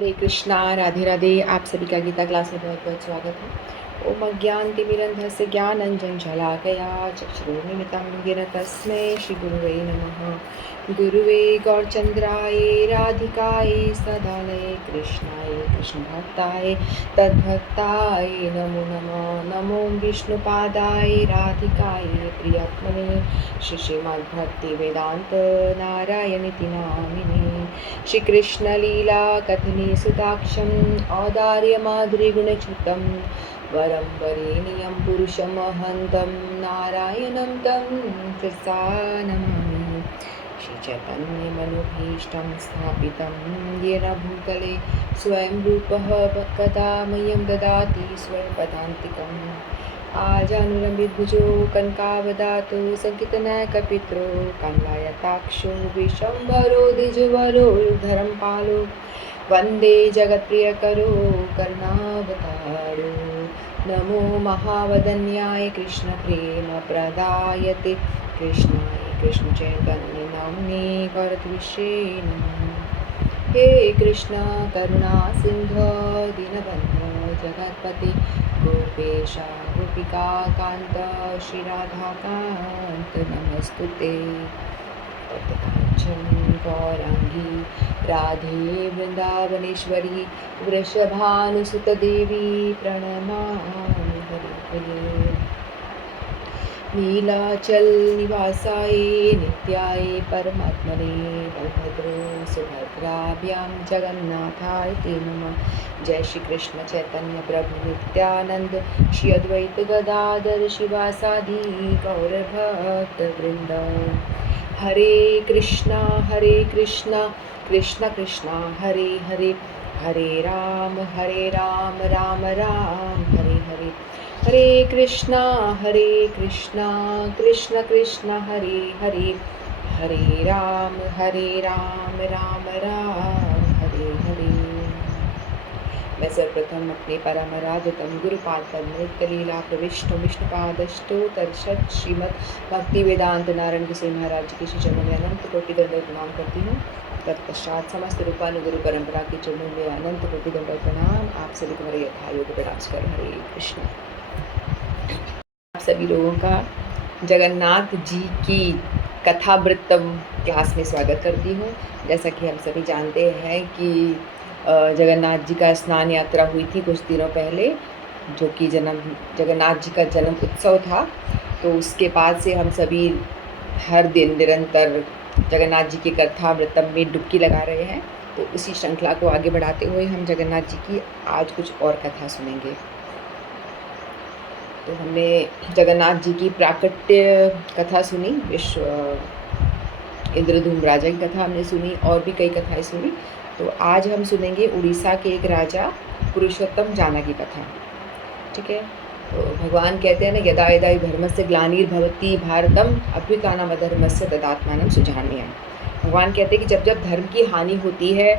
हरे कृष्णा, राधे राधे। आप सभी का गीता क्लास में बहुत बहुत स्वागत है। ओम अज्ञानतिमिरन्धस्य ज्ञानञ्जनशलाकया चक्षुरुन्मिलितं येन तस्मै श्रीगुरुवे नमः। गुरुवे गौरचन्द्राय राधिकाय सदालये कृष्णाय कृष्णभक्ताय तद्भक्ताय नमो नमः। नमो विष्णुपादाय राधिकाय प्रियात्मने श्रीमद्भक्तिवेदान्त नारायणीति नामिने। श्री कृष्ण लीला कथने सुताक्षम् औदार्य माधुर्य गुणच्युतं वरं वरेण्यं पुरुषमहन्तं नारायणं तं शिरसा नमामि। श्रीचैतन्यमनोभीष्टं स्थापितं येन भूतले स्वयं रूपः कदा मह्यं ददाति स्वपदान्तिकम्। आजानुलम्बितभुजो कनकावदातो सङ्कीर्तनैकपित्रो कमलायताक्षो विशम्भरो द्विजवरो पालो वन्दे जगत्प्रियकरो करुणावतारो। नमो महावदन्याय कृष्णप्रेमप्रदायते कृष्णाय कृष्णचैतन्यनाम्ने गौरद्विषे नमः। हे कृष्ण करुणा सिन्धु दीनबन्धु जगत्पते गोपेशा गोपिका कान्त श्रीराधाकान्त नमस्तुते। काञ्चन गौराङ्गी राधे वृन्दावनेश्वरी वृषभानुसुतदेवी प्रणमामि हरिप्रिये। नीलाचल निवासाय नित्याय परमात्मने बलभद्रो सुभद्राभ्यां जगन्नाथाय ते नमः। जय श्री कृष्ण चैतन्य प्रभु नित्यानंद श्री अद्वैत गदाधर शिवासादि गौरभक्त वृंद। हरे कृष्णा कृष्ण कृष्ण हरे हरे, हरे राम राम राम हरे हरे। हरे कृष्णा कृष्ण कृष्ण हरे हरे, हरे राम राम राम हरे हरे। मैं सर्वप्रथम अपने परम आराध्यतम गुरुपाद पद्मलीला प्रविष्टो विष्णुपादष्टो तरषट श्रीमद् भक्ति वेदांत नारायण गुरुदेव महाराज जी के श्री चरणों में अनंत कोटि दंडवत प्रणाम करती हूँ। तत्पश्चात समस्त रूपानुगुरु परंपरा के चरणों में अनंत कोटि दंडवत प्रणाम। आप सभी को मेरे यथायोग प्रणाम। हरे कृष्ण। आप सभी लोगों का जगन्नाथ जी की कथावृत्तम क्लास में स्वागत करती हूँ। जैसा कि हम सभी जानते हैं कि जगन्नाथ जी का स्नान यात्रा हुई थी कुछ दिनों पहले, जो कि जगन्नाथ जी का जन्म उत्सव था। तो उसके बाद से हम सभी हर दिन निरंतर जगन्नाथ जी की कथावृत्तम में डुबकी लगा रहे हैं। तो उसी श्रृंखला को आगे बढ़ाते हुए हम जगन्नाथ जी की आज कुछ और कथा सुनेंगे। तो हमने जगन्नाथ जी की प्राकट्य कथा सुनी, इंद्रधूम राजा की कथा हमने सुनी और भी कई कथाएं सुनी। तो आज हम सुनेंगे उड़ीसा के एक राजा पुरुषोत्तम जाना की कथा। ठीक है। तो भगवान कहते हैं ना, यदा यदा हि धर्मस्य ग्लानिर्भवति भारतम अभ्युत्थानम् अधर्मस्य तदात्मानं सुजाम्यहम्। भगवान कहते हैं कि जब जब धर्म की हानि होती है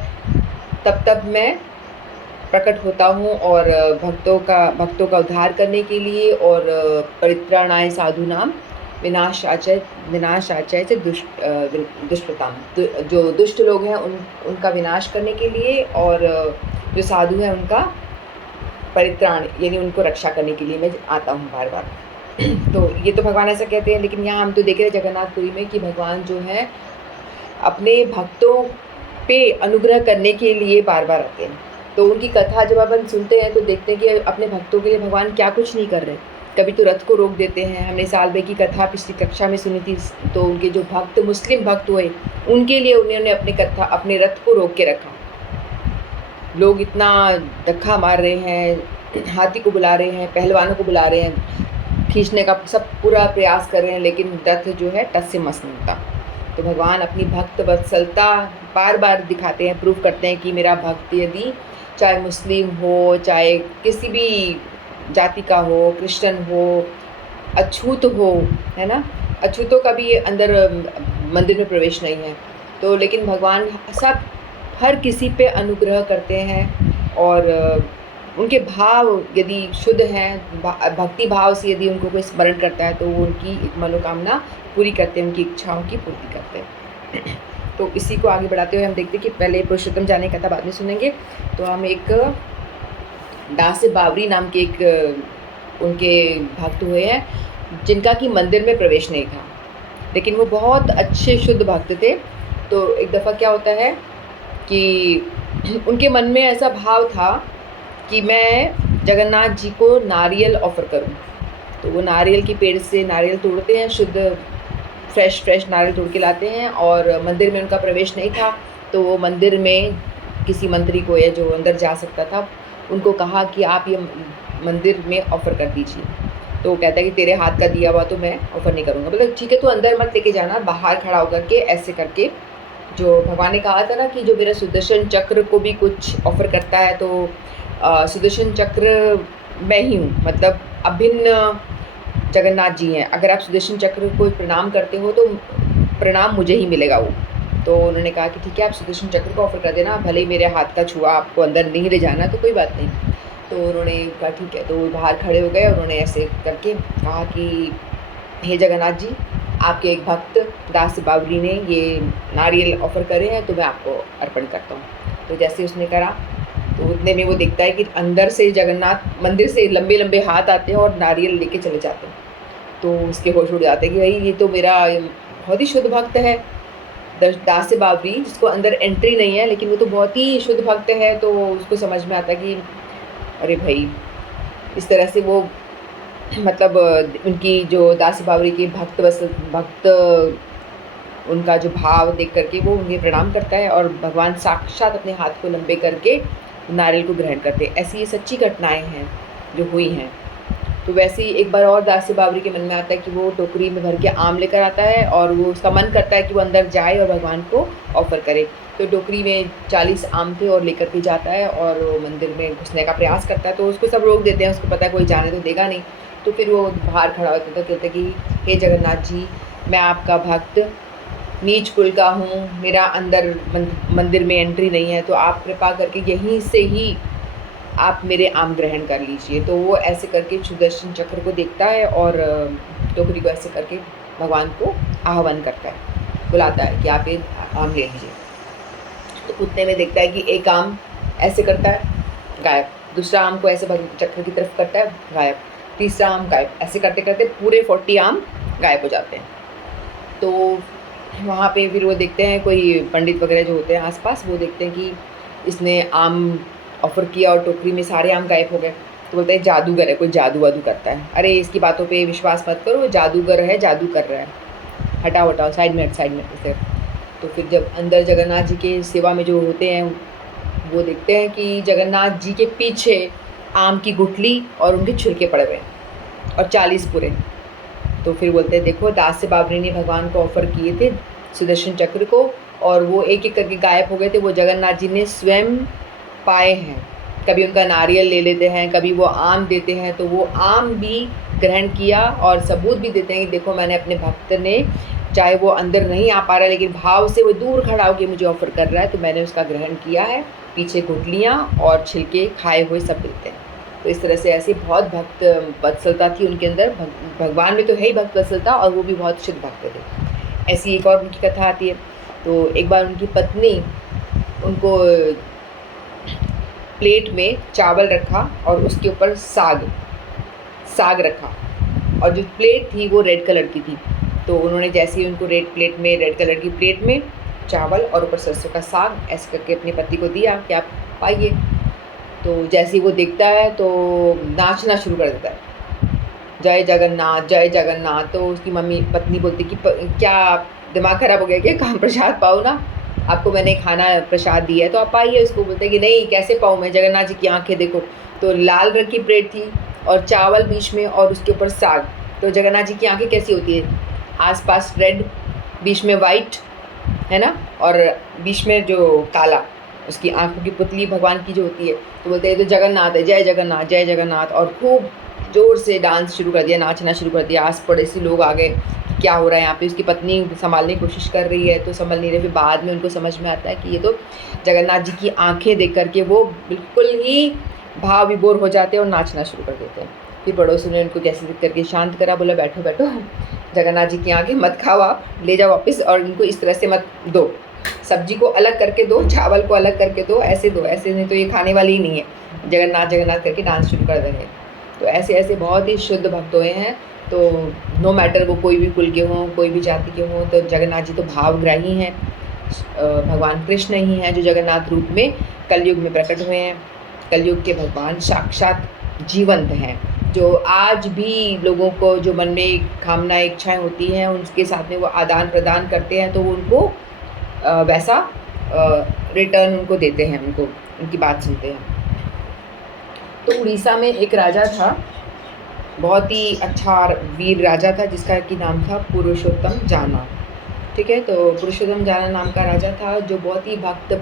तब तब मैं प्रकट होता हूँ और भक्तों का उद्धार करने के लिए और परित्राणाय साधूनाम विनाशाचय से दुष्टताम, जो दुष्ट लोग हैं उनका विनाश करने के लिए और जो साधु हैं उनका परित्राण यानी उनको रक्षा करने के लिए मैं आता हूँ बार बार। तो ये तो भगवान ऐसा कहते हैं, लेकिन यहाँ हम तो देख रहे हैं जगन्नाथपुरी में कि भगवान जो है अपने भक्तों पे अनुग्रह करने के लिए बार बार आते हैं। तो उनकी कथा जब अपन सुनते हैं तो देखते हैं कि अपने भक्तों के लिए भगवान क्या कुछ नहीं कर रहे। कभी तो रथ को रोक देते हैं। हमने साल भर की कथा पिछली कक्षा में सुनी थी। तो उनके जो भक्त मुस्लिम भक्त हुए उनके लिए उन्होंने अपने रथ को रोक के रखा। लोग इतना धक्का मार रहे हैं, हाथी को बुला रहे हैं, पहलवानों को बुला रहे हैं, खींचने का सब पूरा प्रयास कर रहे हैं, लेकिन रथ जो है टस से मस नहीं होता। तो भगवान अपनी भक्त वत्सलता बार बार दिखाते हैं, प्रूव करते हैं कि मेरा भक्त यदि चाहे मुस्लिम हो, चाहे किसी भी जाति का हो, क्रिश्चियन हो, अछूत हो, है ना, अछूतों का भी अंदर मंदिर में प्रवेश नहीं है। तो लेकिन भगवान हर किसी पे अनुग्रह करते हैं और उनके भाव यदि शुद्ध हैं, भक्ति भाव से यदि उनको कोई स्मरण करता है तो वो उनकी एक मनोकामना पूरी करते हैं, उनकी इच्छाओं की पूर्ति करते हैं। तो इसी को आगे बढ़ाते हुए हम देखते हैं कि पहले पुरुषोत्तम जाने की कथा बाद में सुनेंगे। तो हम एक दास बावरी नाम के एक उनके भक्त हुए हैं जिनका कि मंदिर में प्रवेश नहीं था, लेकिन वो बहुत अच्छे शुद्ध भक्त थे। तो एक दफ़ा क्या होता है कि उनके मन में ऐसा भाव था कि मैं जगन्नाथ जी को नारियल ऑफ़र करूं। तो वो नारियल की पेड़ से नारियल तोड़ते हैं, शुद्ध फ्रेश नारियल तोड़ के लाते हैं, और मंदिर में उनका प्रवेश नहीं था। तो वो मंदिर में किसी मंत्री को, या जो अंदर जा सकता था, उनको कहा कि आप ये मंदिर में ऑफ़र कर दीजिए। तो वो कहता है कि तेरे हाथ का दिया हुआ तो मैं ऑफ़र नहीं करूँगा। मतलब ठीक है, तो अंदर मत लेके जाना, बाहर खड़ा होकर के ऐसे करके, जो भगवान ने कहा था ना कि जो मेरा सुदर्शन चक्र को भी कुछ ऑफ़र करता है, तो सुदर्शन चक्र मैं ही हूँ, मतलब अभिन्न जगन्नाथ जी हैं। अगर आप सुदर्शन चक्र को प्रणाम करते हो तो प्रणाम मुझे ही मिलेगा वो। तो उन्होंने कहा कि ठीक है, आप सुदर्शन चक्र को ऑफ़र कर देना, भले ही मेरे हाथ का छुआ, आपको अंदर नहीं ले जाना तो कोई बात नहीं। तो उन्होंने कहा ठीक है, तो वो बाहर खड़े हो गए। उन्होंने ऐसे करके कहा कि हे जगन्नाथ जी, आपके एक भक्त दास बावरी ने ये नारियल ऑफ़र करे हैं, तो मैं आपको अर्पण करता हूँ। तो जैसे उसने करा, तो उतने में वो देखता है कि अंदर से जगन्नाथ मंदिर से लंबे लंबे हाथ आते हैं और नारियल लेके चले जाते हैं। तो उसके होश उड़ जाते हैं कि भाई ये तो मेरा बहुत ही शुद्ध भक्त है, दास बावरी, जिसको अंदर एंट्री नहीं है, लेकिन वो तो बहुत ही शुद्ध भक्त है। तो उसको समझ में आता है कि अरे भाई, इस तरह से वो मतलब उनकी जो दास बावरी के भक्त उनका जो भाव देख करके वो उन्हें प्रणाम करता है, और भगवान साक्षात अपने हाथ को लंबे करके नारियल को ग्रहण करते हैं। ऐसी ये सच्ची घटनाएं हैं जो हुई हैं। तो वैसे ही एक बार और दास बावरी के मन में आता है कि वो टोकरी में भर के आम लेकर आता है, और वो उसका मन करता है कि वो अंदर जाए और भगवान को ऑफ़र करे। तो टोकरी में 40 आम थे और लेकर के जाता है, और वो मंदिर में घुसने का प्रयास करता है। तो उसको सब रोक देते हैं, उसको पता है कोई जाने तो देगा नहीं। तो फिर वो बाहर खड़ा होता है, तो कहते हैं कि हे जगन्नाथ जी, मैं आपका भक्त नीच कुल का हूँ, मेरा अंदर मंदिर में एंट्री नहीं है, तो आप कृपा करके यहीं से ही आप मेरे आम ग्रहण कर लीजिए। तो वो ऐसे करके सुदर्शन चक्र को देखता है, और टोकरी को ऐसे करके भगवान को आह्वान करता है, बुलाता है कि आप ये आम ले लीजिए। तो उतने में देखता है कि एक आम ऐसे करता है, गायब। दूसरा आम को ऐसे चक्र की तरफ करता है, गायब। तीसरा आम गायब। ऐसे करते करते पूरे 40 आम गायब हो जाते हैं। तो वहाँ पे फिर वो देखते हैं, कोई पंडित वगैरह जो होते हैं आसपास, वो देखते हैं कि इसने आम ऑफ़र किया और टोकरी में सारे आम गायब हो गए। तो बोलते हैं जादूगर है, कोई जादू वादू करता है। अरे इसकी बातों पे विश्वास मत करो, जादूगर है, जादू कर रहा है, हटाओ हटाओ, साइड में ऐसे। तो फिर जब अंदर जगन्नाथ जी के सेवा में जो होते हैं, वो देखते हैं कि जगन्नाथ जी के पीछे आम की गुठली और उनके छिलके पड़े हुए हैं, और 40 पूरे। तो फिर बोलते हैं देखो, दास बावरी ने भगवान को ऑफ़र किए थे सुदर्शन चक्र को, और वो एक एक करके गायब हो गए थे। वो जगन्नाथ जी ने स्वयं पाए हैं। कभी उनका नारियल ले लेते हैं, कभी वो आम देते हैं, तो वो आम भी ग्रहण किया, और सबूत भी देते हैं कि देखो, मैंने अपने भक्त ने, चाहे वो अंदर नहीं आ पा रहा है, लेकिन भाव से वो दूर खड़ा होकर मुझे ऑफ़र कर रहा है, तो मैंने उसका ग्रहण किया है। पीछे गुठलियाँ और छिलके खाए हुए सब मिलते हैं। तो इस तरह से ऐसी बहुत भक्त वत्सलता थी उनके अंदर। भगवान में तो है ही भक्त वत्सलता, और वो भी बहुत शुद्ध भक्त थे। ऐसी एक और उनकी कथा आती है। तो एक बार उनकी पत्नी उनको प्लेट में चावल रखा, और उसके ऊपर साग रखा, और जो प्लेट थी वो रेड कलर की थी। तो उन्होंने जैसे ही उनको रेड कलर की प्लेट में चावल और ऊपर सरसों का साग ऐसे करके अपने पति को दिया कि आप पाइए। तो जैसे ही वो देखता है तो नाचना शुरू कर देता है, जय जगन्नाथ जय जगन्नाथ। तो उसकी पत्नी बोलती कि क्या दिमाग ख़राब हो गया क्या, कहाँ प्रसाद पाओ ना, आपको मैंने खाना प्रसाद दिया है तो आप पाइए। उसको बोलते हैं कि नहीं, कैसे पाऊँ मैं, जगन्नाथ जी की आंखें देखो। तो लाल रंग की प्लेट थी और चावल बीच में और उसके ऊपर साग। तो जगन्नाथ जी की आंखें कैसी होती है, आसपास रेड, बीच में वाइट, है ना, और बीच में जो काला, उसकी आंखों की पुतली भगवान की जो होती है। तो बोलते हैं तो जगन्नाथ है, जय जगन्नाथ जय जगन्नाथ। और खूब ज़ोर से डांस शुरू कर दिया, नाचना शुरू कर दिया। आस पड़ोसी लोग आ गए, क्या हो रहा है यहाँ पे। उसकी पत्नी संभालने की कोशिश कर रही है तो संभल नहीं रही। फिर बाद में उनको समझ में आता है कि ये तो जगन्नाथ जी की आंखें देख करके वो बिल्कुल ही भाव विभोर हो जाते हैं और नाचना शुरू कर देते हैं। फिर पड़ोसी ने उनको कैसे करके शांत करा, बोला बैठो बैठो, जगन्नाथ जी की आंखें मत खाओ, आप ले जाओ वापस, और इनको इस तरह से मत दो। सब्जी को अलग करके दो, चावल को अलग करके दो, ऐसे दो, ऐसे नहीं तो ये खाने वाली ही नहीं है। जगन्नाथ जगन्नाथ करके डांस शुरू कर देंगे। तो ऐसे ऐसे बहुत ही शुद्ध भक्त हुए हैं। तो नो मैटर वो कोई भी कुल के हों, कोई भी जाति के हों, तो जगन्नाथ जी तो भावग्राही हैं। भगवान कृष्ण ही हैं जो जगन्नाथ रूप में कलयुग में प्रकट हुए हैं। कलयुग के भगवान साक्षात जीवंत हैं, जो आज भी लोगों को जो मन में कामनाएं इच्छाएं होती हैं उनके साथ में वो आदान प्रदान करते हैं, तो वो उनको वैसा रिटर्न उनको देते हैं, उनको उनकी बात सुनते हैं। तो उड़ीसा में एक राजा था, बहुत ही अच्छा वीर राजा था, जिसका कि नाम था पुरुषोत्तम जाना। ठीक है, तो पुरुषोत्तम जाना नाम का राजा था जो बहुत ही भक्त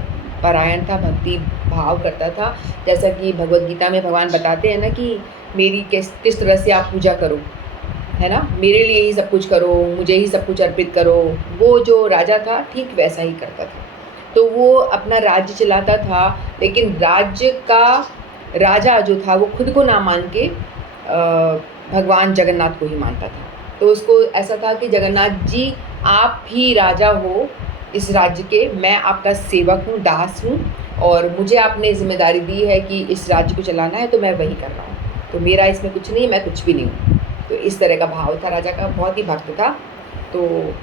परायण था, भक्ति भाव करता था। जैसा कि भगवत गीता में भगवान बताते हैं ना कि मेरी किस तरह से आप पूजा करो, है ना, मेरे लिए ही सब कुछ करो, मुझे ही सब कुछ अर्पित करो। वो जो राजा था ठीक वैसा ही करता था। तो वो अपना राज्य चलाता था, लेकिन राज्य का राजा जो था वो खुद को ना मान के भगवान जगन्नाथ को ही मानता था। तो उसको ऐसा था कि जगन्नाथ जी आप ही राजा हो इस राज्य के, मैं आपका सेवक हूँ, दास हूँ, और मुझे आपने जिम्मेदारी दी है कि इस राज्य को चलाना है, तो मैं वही कर रहा हूँ, तो मेरा इसमें कुछ नहीं है, मैं कुछ भी नहीं हूँ। तो इस तरह का भाव था राजा का, बहुत ही भक्त था। तो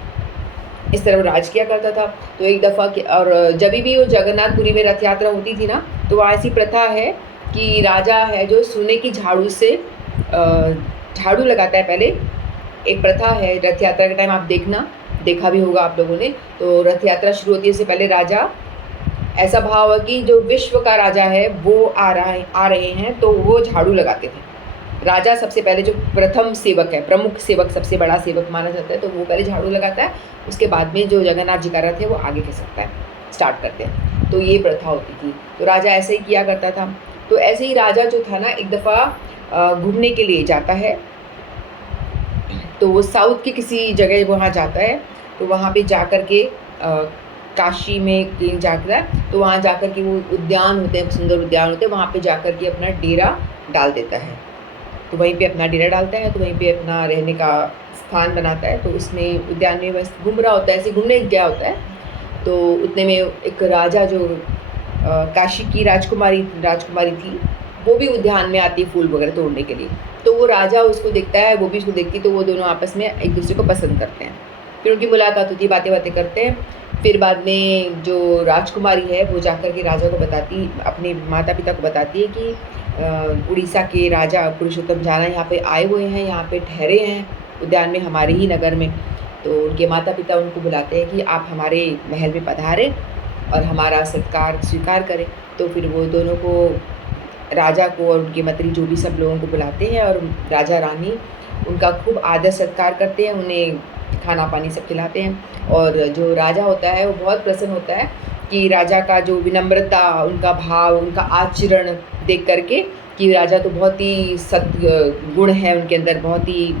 इस तरह वो राज किया करता था। तो एक दफ़ा और जब भी वो जगन्नाथपुरी में रथ यात्रा होती थी ना, तो वहाँ ऐसी प्रथा है कि राजा है जो सोने की झाड़ू से झाड़ू लगाता है। पहले एक प्रथा है, रथ यात्रा के टाइम आप देखा भी होगा आप लोगों ने। तो रथ यात्रा शुरू होती है इससे पहले राजा, ऐसा भाव है कि जो विश्व का राजा है वो आ रहे हैं, तो वो झाड़ू लगाते थे। राजा सबसे पहले जो प्रथम सेवक है, प्रमुख सेवक, सबसे बड़ा सेवक माना जाता है, तो वो पहले झाड़ू लगाता है। उसके बाद में जो जगन्नाथ जी का रथ है वो आगे खिसकता है, स्टार्ट करते हैं। तो ये प्रथा होती थी, तो राजा ऐसे ही किया करता था। तो ऐसे ही राजा जो था ना, एक दफ़ा घूमने के लिए जाता है, तो वो साउथ की किसी जगह वहाँ जाता है। तो वहाँ पे जा कर के काशी में कहीं जाकर है, तो वहाँ जाकर के वो उद्यान होते हैं, सुंदर उद्यान होते हैं, वहाँ पे जाकर के अपना डेरा डाल देता है। तो वहीं पे अपना डेरा डालता है, तो वहीं पे अपना रहने का स्थान बनाता है। तो उसमें उद्यान में बस घूम रहा होता है, ऐसे घूमने गया होता है। तो उतने में एक राजा जो काशी की राजकुमारी थी, वो भी उद्यान में आती है फूल वगैरह तोड़ने के लिए। तो वो राजा उसको देखता है, वो भी उसको देखती है, तो वो दोनों आपस में एक दूसरे को पसंद करते हैं। फिर उनकी मुलाकात होती है, बातें करते हैं। फिर बाद में जो राजकुमारी है वो जाकर के राजा को बताती, अपने माता पिता को बताती है कि उड़ीसा के राजा पुरुषोत्तम जाना यहाँ पे आए हुए हैं, यहाँ पे ठहरे हैं उद्यान में, हमारे ही नगर में। तो उनके माता पिता उनको बुलाते हैं कि आप हमारे महल में पधारें और हमारा सत्कार स्वीकार करें। तो फिर वो दोनों को, राजा को और उनके मंत्री जो भी सब लोगों को बुलाते हैं, और राजा रानी उनका खूब आदर सत्कार करते हैं, उन्हें खाना पानी सब खिलाते हैं। और जो राजा होता है वो बहुत प्रसन्न होता है कि राजा का जो विनम्रता, उनका भाव, उनका आचरण देख करके कि राजा तो बहुत ही सद्गुण है उनके अंदर, बहुत ही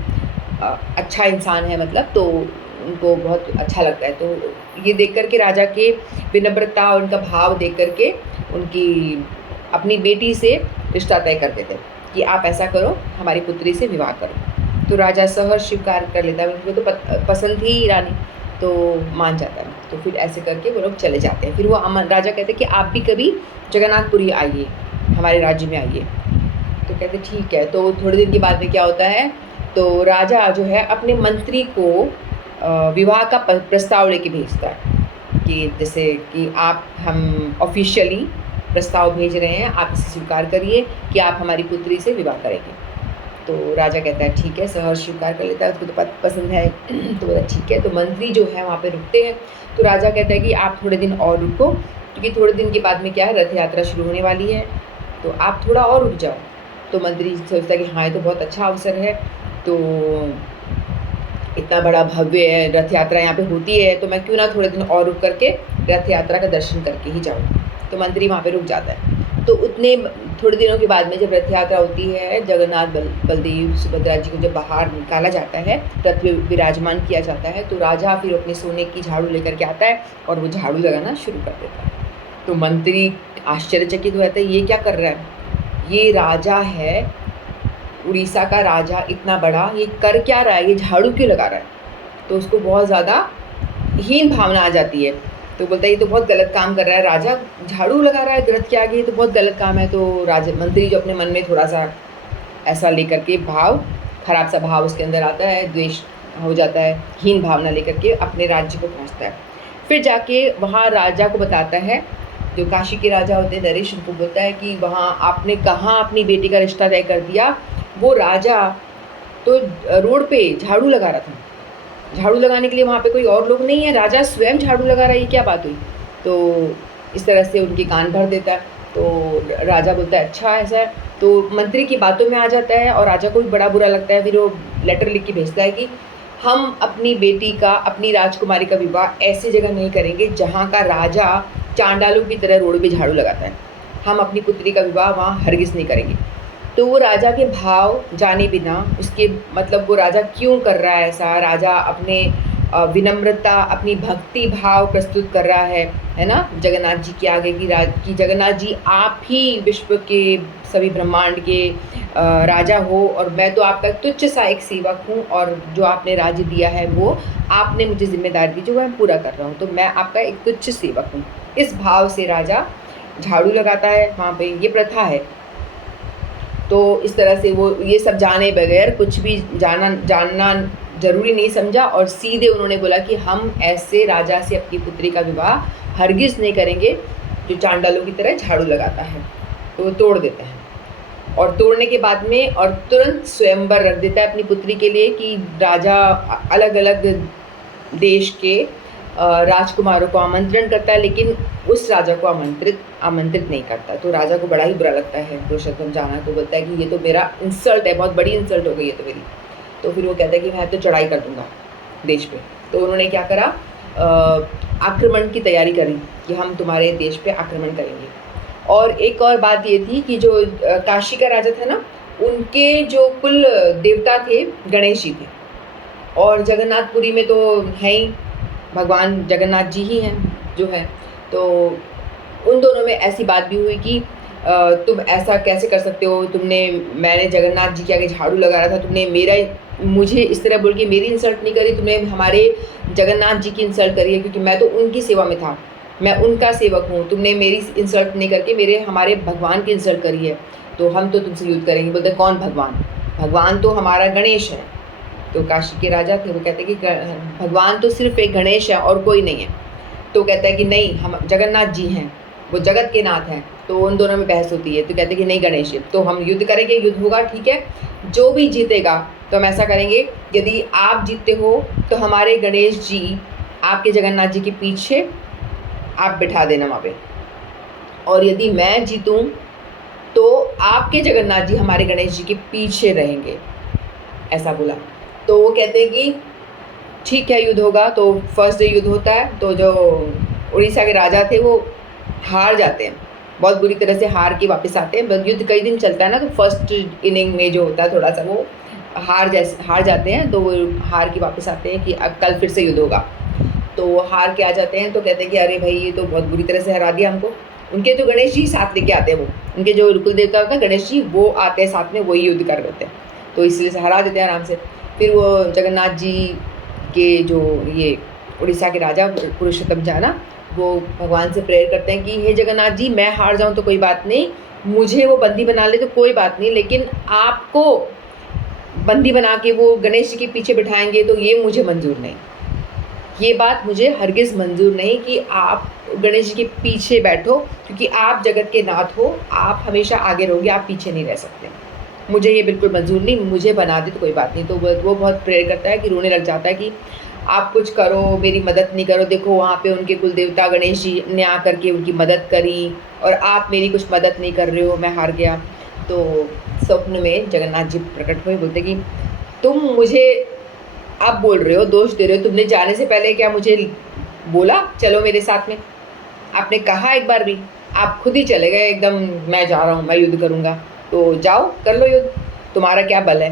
अच्छा इंसान है मतलब, तो उनको बहुत अच्छा लगता है। तो ये देख कर के राजा के विनम्रता और उनका भाव देख कर के उनकी अपनी बेटी से रिश्ता तय कर देते हैं कि आप ऐसा करो, हमारी पुत्री से विवाह करो। तो राजा सहर्ष स्वीकार कर लेता है, उनको तो पसंद ही रानी, तो मान जाता है। तो फिर ऐसे करके वो लोग चले जाते हैं। फिर वो राजा कहते हैं कि आप भी कभी जगन्नाथपुरी आइए, हमारे राज्य में आइए। तो कहते ठीक है। तो थोड़े दिन के बाद में क्या होता है, तो राजा जो है अपने मंत्री को विवाह का प्रस्ताव लेके भेजता है कि जैसे कि हम ऑफिशियली प्रस्ताव भेज रहे हैं, आप इसे स्वीकार करिए कि आप हमारी पुत्री से विवाह करेंगे। तो राजा कहता है ठीक है, सहर्ष स्वीकार कर लेता है, उसको तो पसंद है। तो बोला ठीक है। तो मंत्री जो है वहाँ पे रुकते हैं। तो राजा कहता है कि आप थोड़े दिन और रुको, क्योंकि थोड़े दिन के बाद में क्या है, रथ यात्रा शुरू होने वाली है, तो आप थोड़ा और रुक जाओ। तो मंत्री सोचता है कि हाँ, ये तो बहुत अच्छा अवसर है, तो इतना बड़ा भव्य रथ यात्रा यहाँ पे होती है, तो मैं क्यों ना थोड़े दिन और रुक करके रथ यात्रा का दर्शन करके ही जाऊँ। तो मंत्री वहाँ पे रुक जाता है। तो उतने थोड़े दिनों के बाद में जब रथ यात्रा होती है, जगन्नाथ बलदेव सुभद्रा जी को जब बाहर निकाला जाता है, रथ में विराजमान किया जाता है, तो राजा फिर अपने सोने की झाड़ू लेकर के आता है और वो झाड़ू लगाना शुरू कर देता है। तो मंत्री आश्चर्यचकित हो जाता है, ये क्या कर रहा है, ये राजा है, उड़ीसा का राजा इतना बड़ा, ये कर क्या रहा है, ये झाड़ू क्यों लगा रहा है। तो उसको बहुत ज़्यादा हीन भावना आ जाती है तो बोलता है ये तो बहुत गलत काम कर रहा है, राजा झाड़ू लगा रहा है रथ के आगे, ये तो बहुत गलत काम है। तो राजा मंत्री जो अपने मन में थोड़ा सा ऐसा लेकर के भाव, खराब सा भाव उसके अंदर आता है, द्वेष हो जाता है, हीन भावना लेकर के अपने राज्य को पहुँचता है। फिर जाके वहाँ राजा को बताता है, जो काशी के राजा होते हैं नरेश, उनको बोलता है कि वहाँ आपने कहाँ अपनी बेटी का रिश्ता तय कर दिया। वो राजा तो रोड पे झाड़ू लगा रहा था, झाड़ू लगाने के लिए वहाँ पे कोई और लोग नहीं है, राजा स्वयं झाड़ू लगा रहा है, ये क्या बात हुई। तो इस तरह से उनके कान भर देता है। तो राजा बोलता है अच्छा ऐसा है। तो मंत्री की बातों में आ जाता है और राजा को भी बड़ा बुरा लगता है। फिर वो लेटर लिख के भेजता है कि हम अपनी बेटी का, अपनी राजकुमारी का विवाह ऐसी जगह नहीं करेंगे जहाँ का राजा चांडालों की तरह रोड पे झाड़ू लगाता है। हम अपनी पुत्री का विवाह वहाँ हरगिज़ नहीं करेंगे। तो वो राजा के भाव जाने बिना, उसके मतलब वो राजा क्यों कर रहा है ऐसा, राजा अपने विनम्रता, अपनी भक्ति भाव प्रस्तुत कर रहा है ना, जगन्नाथ जी के आगे कि जगन्नाथ जी आप ही विश्व के सभी ब्रह्मांड के राजा हो और मैं तो आपका तुच्छ सा एक सेवक हूँ, और जो आपने राज्य दिया है वो आपने मुझे जिम्मेदारी दी जो मैं पूरा कर रहा हूँ, तो मैं आपका एक तुच्छ सेवक हूँ। इस भाव से राजा झाड़ू लगाता है वहाँ पे, ये प्रथा है। तो इस तरह से वो ये सब जाने बगैर, कुछ भी जानना ज़रूरी नहीं समझा, और सीधे उन्होंने बोला कि हम ऐसे राजा से अपनी पुत्री का विवाह हरगिज़ नहीं करेंगे जो चांडालों की तरह झाड़ू लगाता है। तो वो तोड़ देता है, और तोड़ने के बाद में और तुरंत स्वयंवर रख देता है अपनी पुत्री के लिए कि राजा अलग अलग देश के राजकुमारों को आमंत्रण करता है, लेकिन उस राजा को आमंत्रित नहीं करता। तो राजा को बड़ा ही बुरा लगता है। पुरुषोत्तम जाना को बोलता है कि ये तो मेरा इंसल्ट है, बहुत बड़ी इंसल्ट हो गई है तो मेरी। तो फिर वो कहता है कि मैं तो चढ़ाई कर दूंगा देश पे। तो उन्होंने क्या करा, आक्रमण की तैयारी करी कि हम तुम्हारे देश पे आक्रमण करेंगे। और एक और बात ये थी कि जो काशी का राजा था ना, उनके जो कुल देवता थे गणेश जी थे, और जगन्नाथपुरी में तो है ही भगवान जगन्नाथ जी ही हैं जो है। तो उन दोनों में ऐसी बात भी हुई कि तुम ऐसा कैसे कर सकते हो, मैंने जगन्नाथ जी के आगे झाड़ू लगा रहा था, तुमने मुझे इस तरह बोल के मेरी इंसल्ट नहीं करी, तुमने हमारे जगन्नाथ जी की इंसल्ट करी है, क्योंकि मैं तो उनकी सेवा में था, मैं उनका सेवक हूँ। तुमने मेरी इंसल्ट नहीं करके हमारे भगवान की इंसल्ट करी है, तो हम तो तुमसे युद्ध करेंगे। बोलते कौन भगवान? भगवान तो हमारा गणेश है। तो काशी के राजा थे, वो कहते कि भगवान तो सिर्फ एक गणेश है और कोई नहीं है। तो कहता है कि नहीं, हम जगन्नाथ जी हैं, वो जगत के नाथ हैं। तो उन दोनों में बहस होती है। तो कहते हैं कि नहीं गणेश है, तो हम युद्ध करेंगे, युद्ध होगा, ठीक है, जो भी जीतेगा तो हम ऐसा करेंगे, यदि आप जीतते हो तो हमारे गणेश जी आपके जगन्नाथ जी के पीछे आप बिठा देना वहाँ पे, और यदि मैं जीतूँ तो आपके जगन्नाथ जी हमारे गणेश जी के पीछे रहेंगे, ऐसा बोला। तो वो कहते हैं कि ठीक है, युद्ध होगा। तो फर्स्ट डे युद्ध होता है। तो जो उड़ीसा के राजा थे वो हार जाते हैं, बहुत बुरी तरह से हार के वापस आते हैं। युद्ध कई दिन चलता है ना, तो फर्स्ट इनिंग में जो होता है थोड़ा सा वो हार जाते हैं। तो वो हार के वापस आते हैं कि अब कल फिर से युद्ध होगा। तो वो हार के आ जाते हैं। तो कहते हैं कि अरे भाई ये तो बहुत बुरी तरह से हरा दिया हमको। उनके तो गणेश जी साथ लेके आते हैं, वो उनके जो कुल देवता होता है गणेश जी, वो आते हैं साथ में, वही युद्ध कर देते हैं। तो इसलिए से हरा देते हैं आराम से। फिर वो जगन्नाथ जी के जो ये उड़ीसा के राजा पुरुषोत्तम जाना, वो भगवान से प्रेयर करते हैं कि हे जगन्नाथ जी, मैं हार जाऊं तो कोई बात नहीं, मुझे वो बंदी बना ले तो कोई बात नहीं, लेकिन आपको बंदी बना के वो गणेश जी के पीछे बिठाएंगे तो ये मुझे मंजूर नहीं। ये बात मुझे हरगिज़ मंजूर नहीं कि आप गणेश जी के पीछे बैठो, क्योंकि आप जगत के नाथ हो, आप हमेशा आगे रहोगे, आप पीछे नहीं रह सकते। मुझे ये बिल्कुल मंजूर नहीं, मुझे बना दे तो कोई बात नहीं। तो वो बहुत प्रेयर करता है कि रोने लग जाता है कि आप कुछ करो, मेरी मदद नहीं करो। देखो वहाँ पे उनके कुल देवता गणेश जी ने आकर के उनकी मदद करी, और आप मेरी कुछ मदद नहीं कर रहे हो, मैं हार गया। तो स्वप्न में जगन्नाथ जी प्रकट हुए, बोलते कि तुम मुझे आप बोल रहे हो, दोष दे रहे हो, तुमने जाने से पहले क्या मुझे बोला चलो मेरे साथ में? आपने कहा एक बार भी? आप खुद ही चले गए एकदम, मैं जा रहा हूँ, मैं युद्ध करूँगा। तो जाओ कर लो युद्ध, तुम्हारा क्या बल है,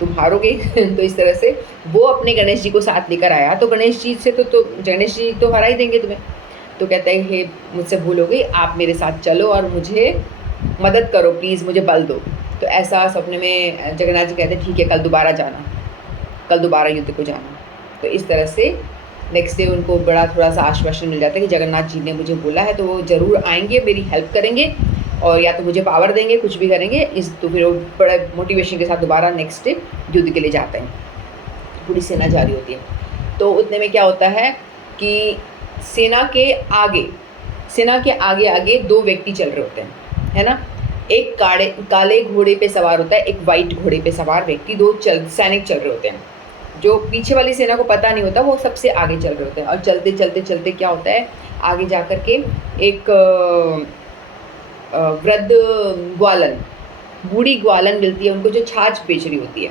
तुम हारोगे। तो इस तरह से वो अपने गणेश जी को साथ लेकर आया। तो गणेश जी से तो गणेश जी तो हरा ही देंगे तुम्हें। तो कहते हैं हे मुझसे भूल हो गई, आप मेरे साथ चलो और मुझे मदद करो प्लीज़, मुझे बल दो। तो ऐसा सपने में जगन्नाथ जी कहते हैं ठीक है, कल दोबारा जाना, कल दोबारा युद्ध को जाना। तो इस तरह से नेक्स्ट डे उनको बड़ा थोड़ा-सा आश्वासन मिल जाता है कि जगन्नाथ जी ने मुझे बोला है तो वो ज़रूर आएँगे, मेरी हेल्प करेंगे और या तो मुझे पावर देंगे, कुछ भी करेंगे। इस तो फिर वो बड़ा मोटिवेशन के साथ दोबारा नेक्स्ट डे युद्ध के लिए जाते हैं। पूरी सेना जा रही होती है। तो उतने में क्या होता है कि सेना के आगे-आगे 2 व्यक्ति चल रहे होते हैं, है ना? एक काले घोड़े पे सवार होता है, एक वाइट घोड़े पे सवार व्यक्ति, 2 सैनिक चल रहे होते हैं। जो पीछे वाली सेना को पता नहीं होता, वो सबसे आगे चल रहे होते हैं और चलते क्या होता है, आगे जा कर के एक वृद्ध ग्वालन, बूढ़ी ग्वालन मिलती है उनको, जो छाछ बेच रही होती है।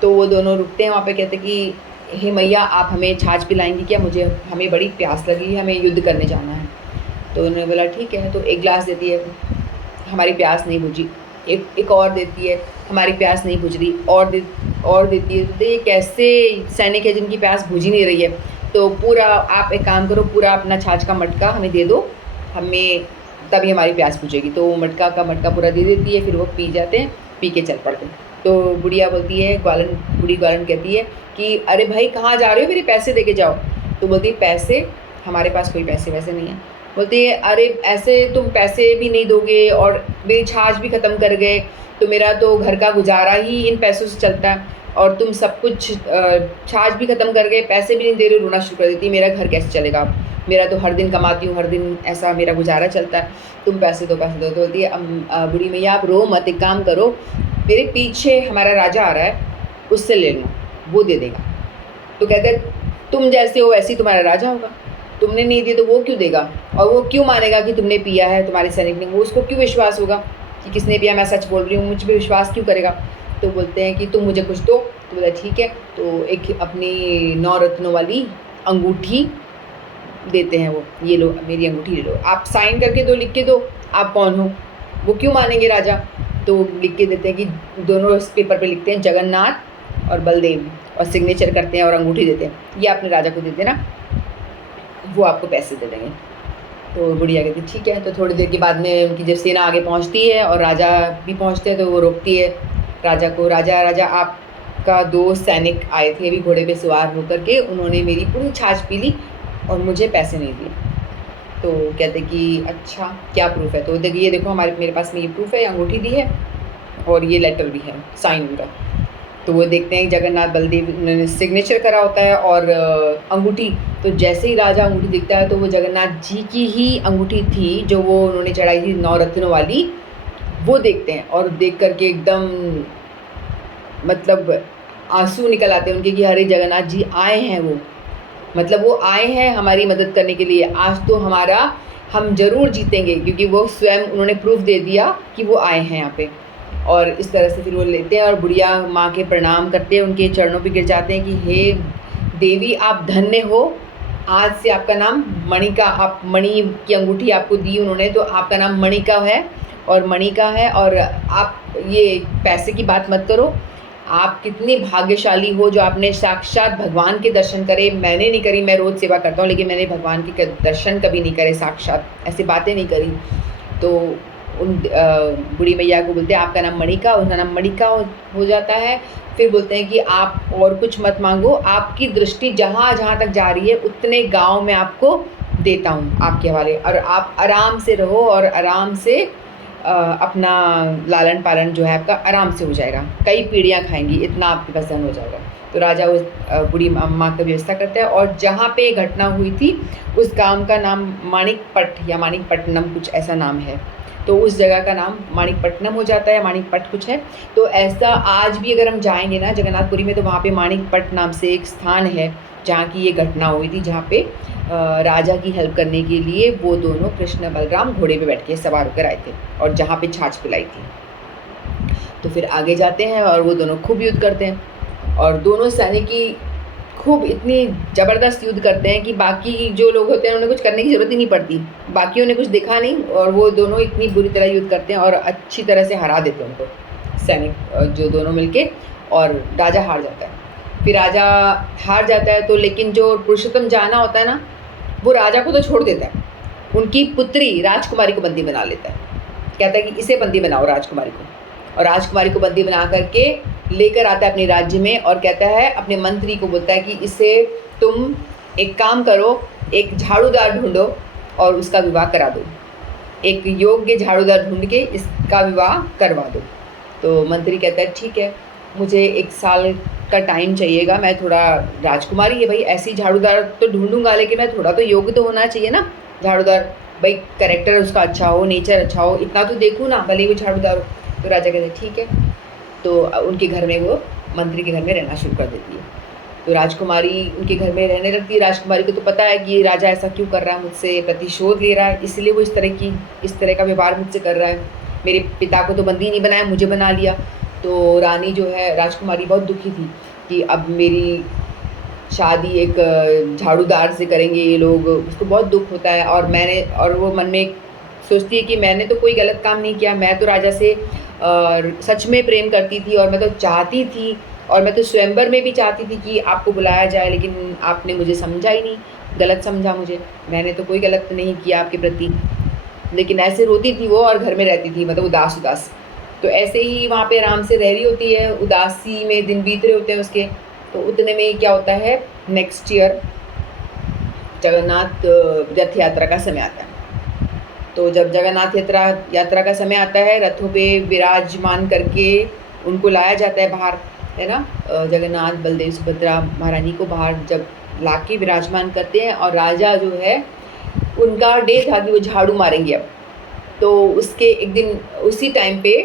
तो वो दोनों रुकते हैं वहाँ पे, कहते हैं कि हे मैया, आप हमें छाछ पिलाएंगी क्या? हमें बड़ी प्यास लगी है, हमें युद्ध करने जाना है। तो उन्होंने बोला ठीक है। तो एक गिलास देती है, हमारी प्यास नहीं बुझी। एक और देती है, हमारी प्यास नहीं बुझ रही। और देती है। तो ये कैसे सैनिक है जिनकी प्यास बुझ ही नहीं रही है? तो पूरा आप एक काम करो, पूरा अपना छाछ का मटका हमें दे दो, हमें तभी हमारी प्यास बुझेगी। तो मटका का मटका पूरा दे देती है, फिर वो पी जाते हैं, पी के चल पड़ते हैं। तो बुढ़िया बोलती है, बूढ़ी ग्वालन कहती है कि अरे भाई कहाँ जा रहे हो, मेरे पैसे दे के जाओ। तो बोलती है पैसे, हमारे पास कोई पैसे वैसे नहीं है। बोलती है अरे ऐसे तुम पैसे भी नहीं दोगे और मेरी छाछ भी ख़त्म कर गए, तो मेरा तो घर का गुजारा ही इन पैसों से चलता है, और तुम सब कुछ छाछ भी ख़त्म कर गए, पैसे भी नहीं दे रहे, रोना शुरू कर देती। मेरा घर कैसे चलेगा? मेरा तो हर दिन कमाती हूँ, हर दिन ऐसा मेरा गुजारा चलता है, तुम पैसे दो। तो बोलती है बूढ़ी मैया आप रो मत, एक काम करो, मेरे पीछे हमारा राजा आ रहा है, उससे ले लो, वो दे देगा। तो कहते हैं तुम जैसे हो वैसे ही तुम्हारा राजा होगा, तुमने नहीं दिए तो वो क्यों देगा? और वो क्यों मानेगा कि तुमने पिया है, तुम्हारे सैनिक ने? वो उसको क्यों विश्वास होगा कि किसने पिया? मैं सच बोल रही हूँ, मुझ पर विश्वास क्यों करेगा? तो बोलते हैं कि तुम मुझे कुछ दो। तो बोला ठीक है। तो एक अपनी 9 रत्नों वाली अंगूठी देते हैं वो, ये लो मेरी अंगूठी ले लो, आप साइन करके दो, लिख के दो, आप कौन हो? वो क्यों मानेंगे राजा? तो लिख के देते हैं कि दोनों इस पेपर पे लिखते हैं जगन्नाथ और बलदेव, और सिग्नेचर करते हैं और अंगूठी देते हैं, ये अपने राजा को दे देना, वो आपको पैसे दे देंगे। तो बुढ़िया कहती ठीक है। तो थोड़ी देर के बाद में उनकी जब सेना आगे पहुंचती है और राजा भी पहुंचते हैं, तो वो रोकती है राजा को, राजा आपका 2 सैनिक आए थे अभी घोड़े पे सवार होकर के, उन्होंने मेरी पूरी छाछ पी ली और मुझे पैसे नहीं दिए। तो कहते कि अच्छा क्या प्रूफ है? तो देखिए ये देखो, मेरे पास में ये प्रूफ है, अंगूठी दी है और ये लेटर भी है, साइन उनका। तो वो देखते हैं जगन्नाथ बलदेव ने सिग्नेचर करा होता है और अंगूठी। तो जैसे ही राजा अंगूठी दिखता है, तो वो जगन्नाथ जी की ही अंगूठी थी जो वो उन्होंने चढ़ाई थी 9 रत्नों वाली। वो देखते हैं और देख करके एकदम मतलब आंसू निकल आते हैं उनके कि अरे जगन्नाथ जी आए हैं, वो मतलब वो आए हैं हमारी मदद करने के लिए, आज तो हम ज़रूर जीतेंगे, क्योंकि वो स्वयं उन्होंने प्रूफ दे दिया कि वो आए हैं यहाँ पे। और इस तरह से फिर वो लेते हैं और बुढ़िया माँ के प्रणाम करते हैं, उनके चरणों पे गिर जाते हैं कि हे देवी आप धन्य हो, आज से आपका नाम मणिका, आप मणि की अंगूठी आपको दी उन्होंने, तो आपका नाम मणिका है और आप ये पैसे की बात मत करो, आप कितनी भाग्यशाली हो जो आपने साक्षात भगवान के दर्शन करे। मैंने नहीं करी, मैं रोज़ सेवा करता हूँ, लेकिन मैंने भगवान के दर्शन कभी नहीं करे, साक्षात ऐसी बातें नहीं करी। तो उन बूढ़ी मैया को बोलते हैं आपका नाम मणिका, उनका नाम मणिका हो जाता है। फिर बोलते हैं कि आप और कुछ मत मांगो, आपकी दृष्टि जहाँ जहाँ तक जा रही है उतने गांव में आपको देता हूँ आपके हवाले, और आप आराम से रहो और आराम से अपना लालन पालन जो है आपका आराम से हो जाएगा, कई पीढ़ियाँ खाएंगी, इतना आपके पास धन हो जाएगा। तो राजा उस बूढ़ी माँ की व्यवस्था करता है, और जहाँ पे घटना हुई थी उस गांव का नाम माणिकपट या माणिकपट्टनम कुछ ऐसा नाम है, तो उस जगह का नाम माणिकपट्टनम हो जाता है, माणिकपट कुछ है। तो ऐसा आज भी अगर हम जाएंगे ना जगन्नाथपुरी में, तो वहाँ पे माणिकपट नाम से एक स्थान है जहाँ की ये घटना हुई थी, जहाँ पे राजा की हेल्प करने के लिए वो दोनों कृष्ण बलराम घोड़े पे बैठ के सवार होकर आए थे और जहाँ पे छाछ पिलाई थी। तो फिर आगे जाते हैं और वो दोनों खूब युद्ध करते हैं, और दोनों सैनिक की खूब इतनी ज़बरदस्त युद्ध करते हैं कि बाकी जो लोग होते हैं उन्हें कुछ करने की ज़रूरत ही नहीं पड़ती, बाकियों ने कुछ देखा नहीं, और वो दोनों इतनी बुरी तरह युद्ध करते हैं और अच्छी तरह से हरा देते हैं उनको सैनिक जो दोनों मिलके, और राजा हार जाता है। फिर राजा हार जाता है, तो लेकिन जो पुरुषोत्तम जाना होता है ना, वो राजा को तो छोड़ देता है, उनकी पुत्री राजकुमारी को बंदी बना लेता है, कहता है कि इसे बंदी बनाओ राजकुमारी को, और राजकुमारी को बंदी बना करके लेकर आता है अपने राज्य में, और कहता है अपने मंत्री को बोलता है कि इसे तुम एक काम करो, एक झाड़ूदार ढूंढो और उसका विवाह करा दो, एक योग्य झाड़ूदार ढूंढ के इसका विवाह करवा दो। तो मंत्री कहता है ठीक है, मुझे 1 साल का टाइम चाहिएगा, मैं थोड़ा, राजकुमारी है भाई, ऐसी झाड़ूदार तो ढूंढूंगा लेकिन मैं थोड़ा तो योग्य तो होना चाहिए ना झाड़ूदार, भाई कैरेक्टर उसका अच्छा हो, नेचर अच्छा हो, इतना तो देखूँ ना, भले ही वो झाड़ूदार हो। तो राजा कहते हैं ठीक है। तो उनके घर में वो मंत्री के घर में रहना शुरू कर देती है। तो राजकुमारी उनके घर में रहने लगती है। राजकुमारी को तो पता है कि ये राजा ऐसा क्यों कर रहा है, मुझसे प्रतिशोध ले रहा है, इसलिए वो इस तरह का व्यवहार मुझसे कर रहा है। मेरे पिता को तो बंदी नहीं बनाया, मुझे बना लिया। तो रानी जो है, राजकुमारी बहुत दुखी थी कि अब मेरी शादी एक झाड़ूदार से करेंगे ये लोग, उसको बहुत दुख होता है। और वो मन में सोचती है कि मैंने तो कोई गलत काम नहीं किया, मैं तो राजा से सच में प्रेम करती थी और मैं तो चाहती थी, और मैं तो स्वयंवर में भी चाहती थी कि आपको बुलाया जाए, लेकिन आपने मुझे समझा ही नहीं, गलत समझा मुझे, मैंने तो कोई गलत नहीं किया आपके प्रति। लेकिन ऐसे रोती थी वो और घर में रहती थी, मतलब उदास। तो ऐसे ही वहाँ पे आराम से रह रही होती है, उदासी में दिन बीत रहे होते हैं उसके। तो उतने में क्या होता है, नेक्स्ट ईयर जगन्नाथ रथ यात्रा का समय आता है। तो जब जगन्नाथ यात्रा का समय आता है, रथों पे विराजमान करके उनको लाया जाता है बाहर, है ना। जगन्नाथ, बलदेव, सुभद्रा महारानी को बाहर जब लाके विराजमान करते हैं, और राजा जो है उनका डे था कि वो झाड़ू मारेंगे अब। तो उसके एक दिन उसी टाइम पे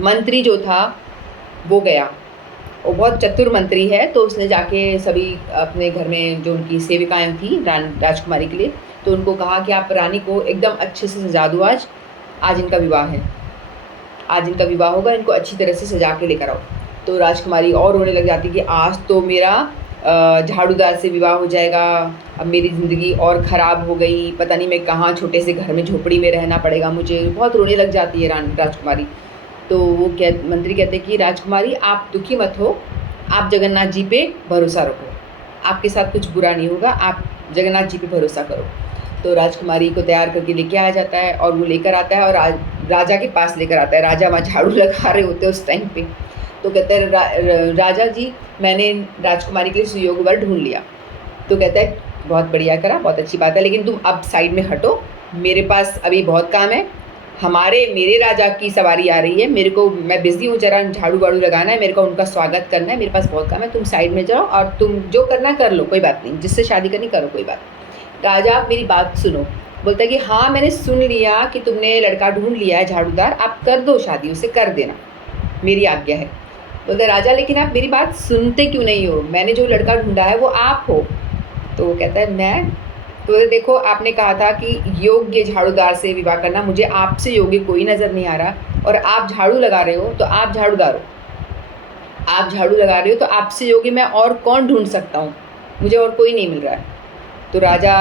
मंत्री जो था वो गया, वो बहुत चतुर मंत्री है। तो उसने जाके सभी अपने घर में जो उनकी सेविकाएं थी राजकुमारी के लिए, तो उनको कहा कि आप रानी को एकदम अच्छे से सजा दो, आज इनका विवाह है, आज इनका विवाह होगा, इनको अच्छी तरह से सजा के लेकर आओ। तो राजकुमारी और रोने लग जाती कि आज तो मेरा झाड़ूदार से विवाह हो जाएगा, अब मेरी ज़िंदगी और ख़राब हो गई, पता नहीं मैं कहाँ छोटे से घर में झोपड़ी में रहना पड़ेगा मुझे, बहुत रोने लग जाती है राजकुमारी। तो वो मंत्री कहते हैं कि राजकुमारी आप दुखी मत हो, आप जगन्नाथ जी पे भरोसा रखो, आपके साथ कुछ बुरा नहीं होगा, आप जगन्नाथ जी पे भरोसा करो। तो राजकुमारी को तैयार करके लेके आया जाता है, और वो लेकर आता है और राजा के पास लेकर आता है। राजा वहाँ झाड़ू लगा रहे होते हैं उस टाइम पे। तो कहते हैं राजा जी, मैंने राजकुमारी के लिए सुयोग्य वर ढूंढ लिया। तो कहता है बहुत बढ़िया करा, बहुत अच्छी बात है, लेकिन तुम अब साइड में हटो, मेरे पास अभी बहुत काम है, मेरे राजा की सवारी आ रही है, मैं बिज़ी हूँ, जरा झाड़ू वाड़ू लगाना है, मेरे को उनका स्वागत करना है, मेरे पास बहुत काम है, तुम साइड में जाओ और तुम जो करना कर लो, कोई बात नहीं, जिससे शादी करनी करो, कोई बात नहीं। राजा आप मेरी बात सुनो। बोलता है कि हाँ मैंने सुन लिया कि तुमने लड़का ढूंढ लिया है झाड़ूदार, आप कर दो शादी, उसे कर देना, मेरी आज्ञा है। बोलता राजा लेकिन आप मेरी बात सुनते क्यों नहीं हो, मैंने जो लड़का ढूंढा है वो आप हो। तो वो कहता है मैं, तो देखो आपने कहा था कि योग्य झाड़ूदार से विवाह करना, मुझे आपसे योग्य कोई नज़र नहीं आ रहा, और आप झाड़ू लगा रहे हो तो आप झाड़ूदार हो, आप झाड़ू लगा रहे हो तो आपसे योग्य मैं और कौन ढूंढ सकता हूँ, मुझे और कोई नहीं मिल रहा है। तो राजा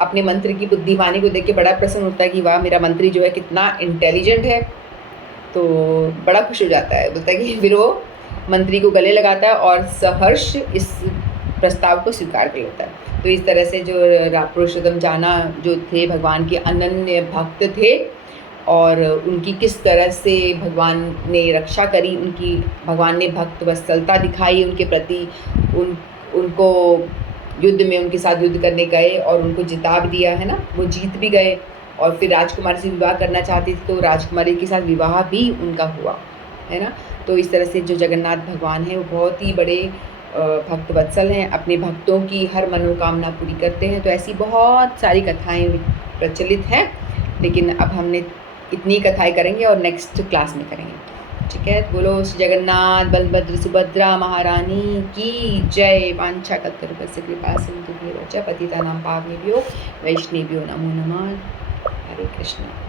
अपने मंत्री की बुद्धिमानी को देख के बड़ा प्रसन्न होता है कि वाह मेरा मंत्री जो है कितना इंटेलिजेंट है। तो बड़ा खुश हो जाता है, बोलता है कि फिर वो मंत्री को गले लगाता है और सहर्ष इस प्रस्ताव को स्वीकार कर लेता है। तो इस तरह से जो पुरुषोत्तम जाना जो थे भगवान के अनन्य भक्त थे, और उनकी किस तरह से भगवान ने रक्षा करी, भगवान ने भक्त वत्सलता दिखाई उनके प्रति, उनको युद्ध में उनके साथ युद्ध करने गए और उनको जिता भी दिया, है ना, वो जीत भी गए। और फिर राजकुमारी से विवाह करना चाहती थी तो राजकुमारी के साथ विवाह भी उनका हुआ, है ना। तो इस तरह से जो जगन्नाथ भगवान हैं वो बहुत ही बड़े भक्त वत्सल हैं, अपने भक्तों की हर मनोकामना पूरी करते हैं। तो ऐसी बहुत सारी कथाएं प्रचलित हैं, लेकिन अब हमने इतनी कथाएं करेंगे और नेक्स्ट क्लास में करेंगे, ठीक है। बोलो श्री जगन्नाथ बलभद्र सुभद्रा महारानी की जय। वांछा कल्पतरुभ्यश्च कृपा सिंधुभ्यो च पतितानां पावनेभ्यो वैष्णवेभ्यो नमो नमः। हरे कृष्ण।